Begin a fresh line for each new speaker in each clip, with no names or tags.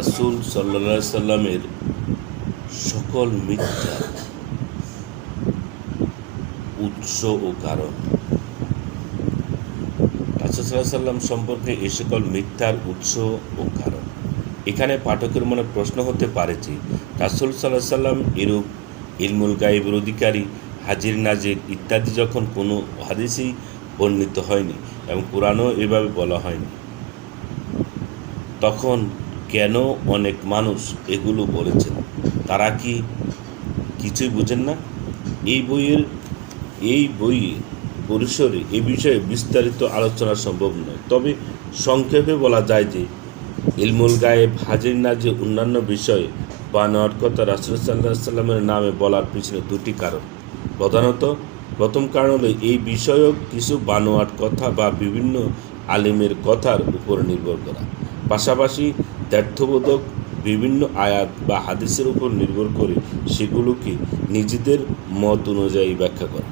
রাসূল সাল্লা সাল্লামের সকল মিথ্যা উৎস ও কারণ। রাসূল সাল্লাম সম্পর্কে এ সকল মিথ্যার উৎস ও কারণ। এখানে পাঠকের মনে প্রশ্ন হতে পারে যে, রাসূল সাল্লাহ সাল্লাম এরূপ ইলমুল গাইবের অধিকারী, হাজির নাজির ইত্যাদি যখন কোনো হাদিসেই বর্ণিত হয়নি এবং কোরআনও এভাবে বলা হয়নি, তখন কেন অনেক মানুষ এগুলো বলেছেন? তারা কি কিছুই বুঝেন না? এই বইয়ের, এই বইয়ে, পরিসরে এ বিষয়ে বিস্তারিত আলোচনা সম্ভব নয়। তবে সংক্ষেপে বলা যায় যে, ইলমুল গায়েব হাজির না যে অন্যান্য বিষয়ে বানোয়ার কথা রাসুল সাল্লামের নামে বলার পিছনে দুটি কারণ। প্রধানত, প্রথম কারণ হলো এই বিষয়ক কিছু বানোয়াট কথা বা বিভিন্ন আলিমের কথার উপর নির্ভর করা। পাশাপাশি দ্ব্যর্থবোধক বিভিন্ন আয়াত বা হাদিসের উপর নির্ভর করে সেগুলোকে নিজেদের মত অনুযায়ী ব্যাখ্যা করা।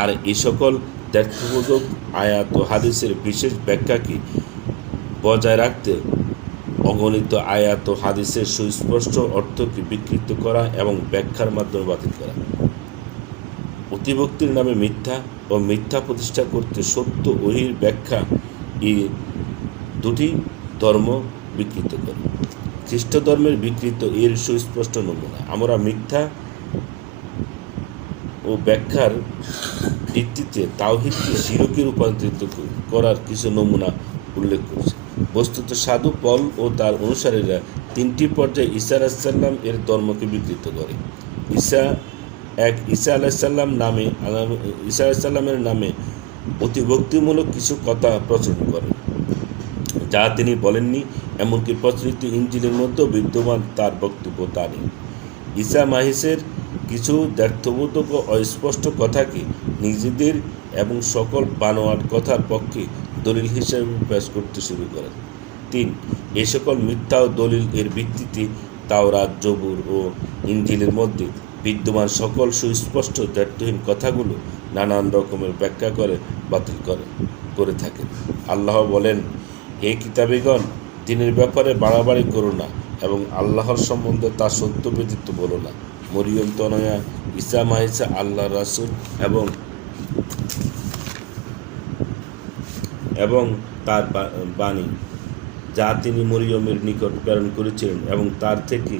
আর এ সকল দ্ব্যর্থবোধক আয়াত ও হাদিসের বিশেষ ব্যাখ্যাকে বজায় রাখতে অগণিত আয়াত ও হাদিসের সুস্পষ্ট অর্থকে বিকৃত করা এবং ব্যাখ্যার মাধ্যমে বাতিল করা। অতিভক্তির নামে মিথ্যা ও মিথ্যা প্রতিষ্ঠা করতে সত্য ওহির ব্যাখ্যা এই দুটি ধর্ম বিকৃত করে খ্রিস্ট ধর্মের বিকৃত এর সুস্পষ্ট নমুনা। আমরা মিথ্যা ও ব্যাখ্যার ভিত্তিতে তাওহিদকে শিরকে রূপান্তরিত করার কিছু নমুনা উল্লেখ করছে। বস্তুত সাধু পল ও তার অনুসারীরা তিনটি পর্যায়ে ঈসা আলাহিসাল্লাম এর ধর্মকে বিকৃত করে। ঈসা এক ঈসা আলাহিসাল্লাম নামে ঈসা আলাহিসাল্লামের নামে অতি ভক্তিমূলক কিছু কথা প্রচলন করেন। যা তিনি বলেননি, এমনকি প্রচলিত ইঞ্জিনের মধ্যেও বিদ্যমান তার বক্তব্য তা নেই। ঈসা মাহিসের কিছু দ্ব্যর্থবোধক অস্পষ্ট কথাকে নিজেদের এবং সকল বানোয়ার কথার পক্ষে দলিল হিসেবে পেশ করতে শুরু করেন। তিন, এ সকল মিথ্যা ও দলিল এর ভিত্তিতে তাওরাত, জবুর ও ইঞ্জিলের মধ্যে বিদ্যমান সকল সুস্পষ্ট দ্ব্যর্থহীন কথাগুলো নানান রকমের ব্যাখ্যা করে বাতিল করে করে থাকেন। আল্লাহ বলেন হে কিতাবিগণ, দিনের ব্যাপারে বাড়াবাড়ি করো না এবং আল্লাহর সম্বন্ধে তার সত্য ব্যতীত বলো না। মরিয়ম তনয়া ইসা মাহিসা আল্লাহ রাসুল এবং এবং তার বাণী, যা তিনি মরিয়মের নিকট প্রেরণ করেছিলেন এবং তার থেকে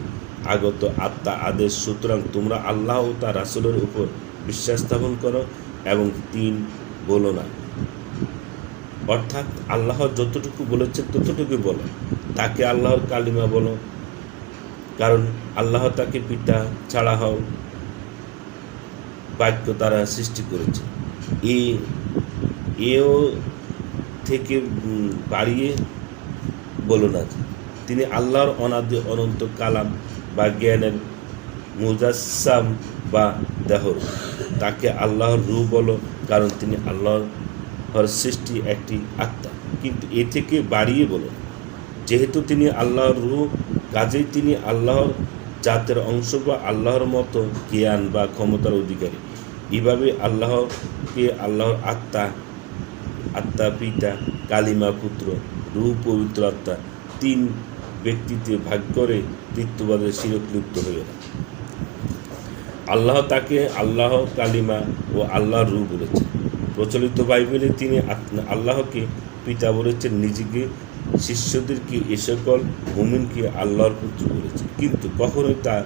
আগত আত্মা আদেশ, সুতরাং তোমরা আল্লাহ ও তার রাসুলের উপর বিশ্বাস স্থাপন করো এবং তিন বলো না। অর্থাৎ আল্লাহ যতটুকু বলেছেন ততটুকু বলো। তাকে আল্লাহর কালিমা বলো। কারণ আল্লাহ তাকে পিতা ছাড়া হও বাক্য তারা সৃষ্টি করেছে। এ, এও থেকে বাড়িয়ে বলো না। তিনি আল্লাহর অনাদি অনন্ত কালাম বা জ্ঞানের মুজাসাম বা দেহর। তাকে আল্লাহর রু বলো। কারণ তিনি আল্লাহর সৃষ্টি একটি আত্মা। কিন্তু এ থেকে বাড়িয়ে বলো, যেহেতু তিনি আল্লাহর রু কাজেই তিনি আল্লাহর জাতের অংশ বা আল্লাহর মতো জ্ঞান বা ক্ষমতার অধিকারী। এইভাবে আল্লাহকে আল্লাহর আত্মা আত্মা পিতা, কালিমা পুত্র, রূপ পবিত্র আত্মা তিন ব্যক্তিতে ভাগ করে তৃত্ববাদের শিরকলিপ্ত হয়ে না আল্লাহ তাকে আল্লাহ কালিমা ও আল্লাহর রূপ বলেছেন। প্রচলিত বাইবেলে তিনি আল্লাহকে পিতা বলেছেন, নিজেকে শিষ্যদেরকে এ সকল মুমিনকে আল্লাহর পুত্র বলেছেন। কিন্তু কখনোই তা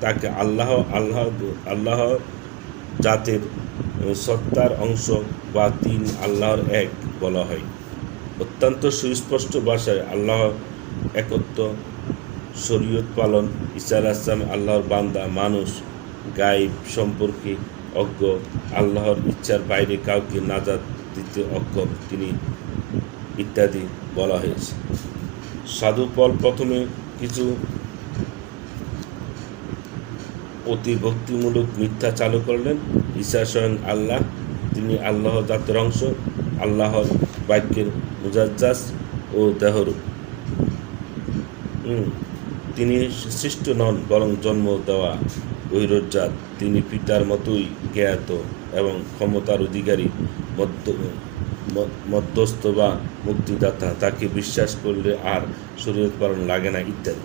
তাকে আল্লাহ আল্লাহ আল্লাহ জাতের সত্তার অংশ বা তিন আল্লাহর এক বলা হয়। অত্যন্ত সুস্পষ্ট ভাষায় আল্লাহ একত্ব, শরীয়ত পালন ইসা আল্লাহর বান্দা, মানুষ, গায়েব সম্পর্কে অজ্ঞ। আল্লাহর ইচ্ছার বাইরে কাউকে নাজাদ দিতে অক্ষম তিনি ইত্যাদি বলা হয়েছে। সাধু পল প্রথমে কিছু অতি ভক্তিমূলক মিথ্যা চালু করলেন। ঈশা স্বয়ং আল্লাহ, তিনি আল্লাহ জাতের অংশ, আল্লাহর বাক্যের মুজাজ্জাস ও দেহরূপ। তিনি সৃষ্ট নন, বরং জন্ম দেওয়া ঐরজাত তিনি পিতার মতোই জ্ঞাত এবং ক্ষমতার অধিকারী, মধ্য মধ্যস্থ বা মুক্তিদাতা। তাকে বিশ্বাস করলে আর শরীর পালন লাগে না ইত্যাদি।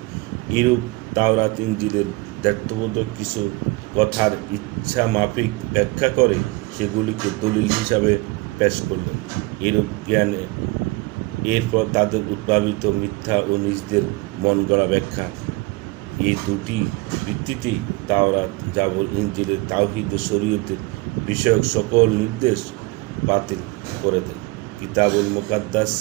ইরূপ তাওরাত ইঞ্জিলের দায়িত্ববোধক কিছু কথার ইচ্ছা মাফিক ব্যাখ্যা করে সেগুলিকে দলিল হিসাবে পেশ করলেন এরূপ জ্ঞানে এরপর তাদের উদ্ভাবিত মিথ্যা ও নিজদের মন গড়া ব্যাখ্যা। এই দুটি ভিত্তিতেই তাওরাত, জাবর ইঞ্জিলের তাওহিদ ও শরীয়তের বিষয়ক সকল নির্দেশ বাতিল করে দেন। কিতাবুল মোকাদ্দাস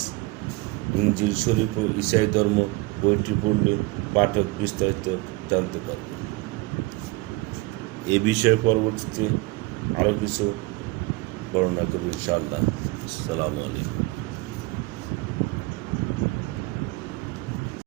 ইঞ্জিল শরীফ ও ইসাই ধর্ম বইটি পড়লে পাঠক বিস্তারিত জানতে পারবে। এ বিষয়ে পরবর্তীতে আরও কিছু বর্ণনা করবে ইনশাআল্লাহ। আসসালামু আলাইকুম।